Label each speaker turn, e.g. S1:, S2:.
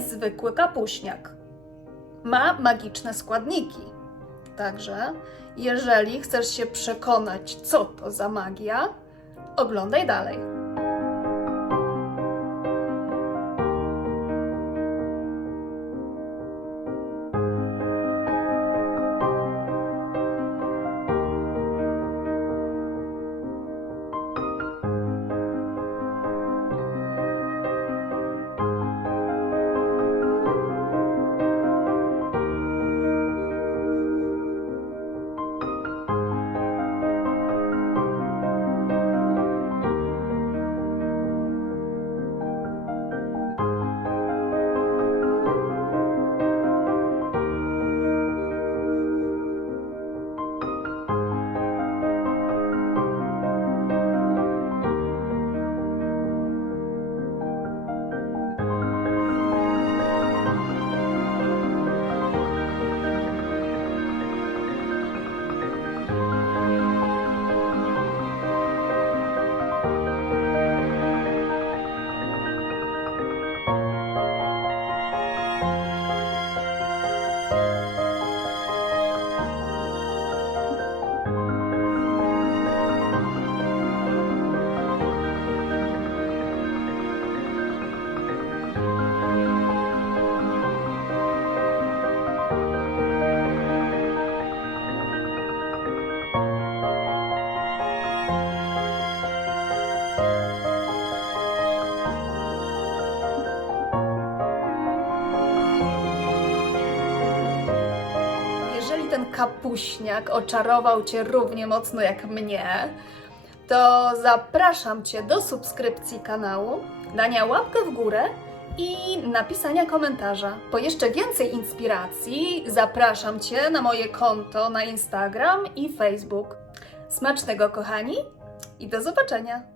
S1: zwykły kapuśniak. Ma magiczne składniki. Także, jeżeli chcesz się przekonać, co to za magia, oglądaj dalej. Ten kapuśniak oczarował Cię równie mocno jak mnie, to zapraszam Cię do subskrypcji kanału, dania łapkę w górę i napisania komentarza. Po jeszcze więcej inspiracji zapraszam Cię na moje konto na Instagram i Facebook. Smacznego, kochani, i do zobaczenia!